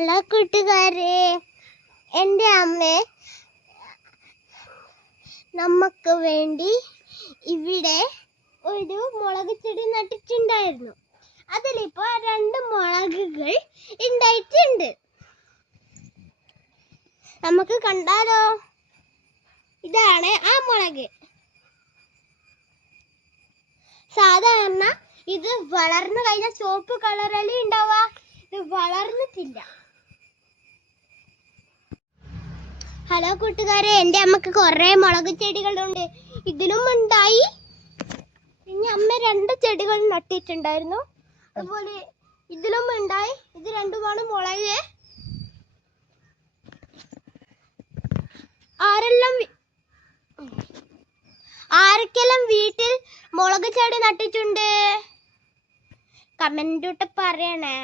Hello കൂട്ടുകാരെ, എൻ്റെ അമ്മ നമുക്ക് വേണ്ടി ഇവിടെ ഒരു മുളക് ചെടി നട്ടിട്ടുണ്ടായിരുന്നു. അതിലിപ്പോ 2 മുളകുകൾ ഉണ്ടായിട്ടുണ്ട്. നമുക്ക് കണ്ടാലോ? ഇതാണ് ആ മുളക്. സാധാരണ ഇത് വളർന്നു കഴിഞ്ഞാൽ ചുവപ്പ് കളറല്ലേ ഉണ്ടാവുക. ഇത് വളർന്നിട്ടില്ല. ഹലോ കൂട്ടുകാരെ, എൻ്റെ അമ്മക്ക് കുറെ മുളക് ചെടികളുണ്ട്. ഇതിലും ഉണ്ടായി. പിന്നെ അമ്മ 2 ചെടികൾ നട്ടിട്ടുണ്ടായിരുന്നു. അതുപോലെ ഇതിലും ഉണ്ടായി. ഇത് 2മാണ് മുളക്. ആരൊക്കെല്ലാം വീട്ടിൽ മുളക് ചെടി നട്ടിട്ടുണ്ട്? കമന്റ് ഇട്ട് പറയണേ.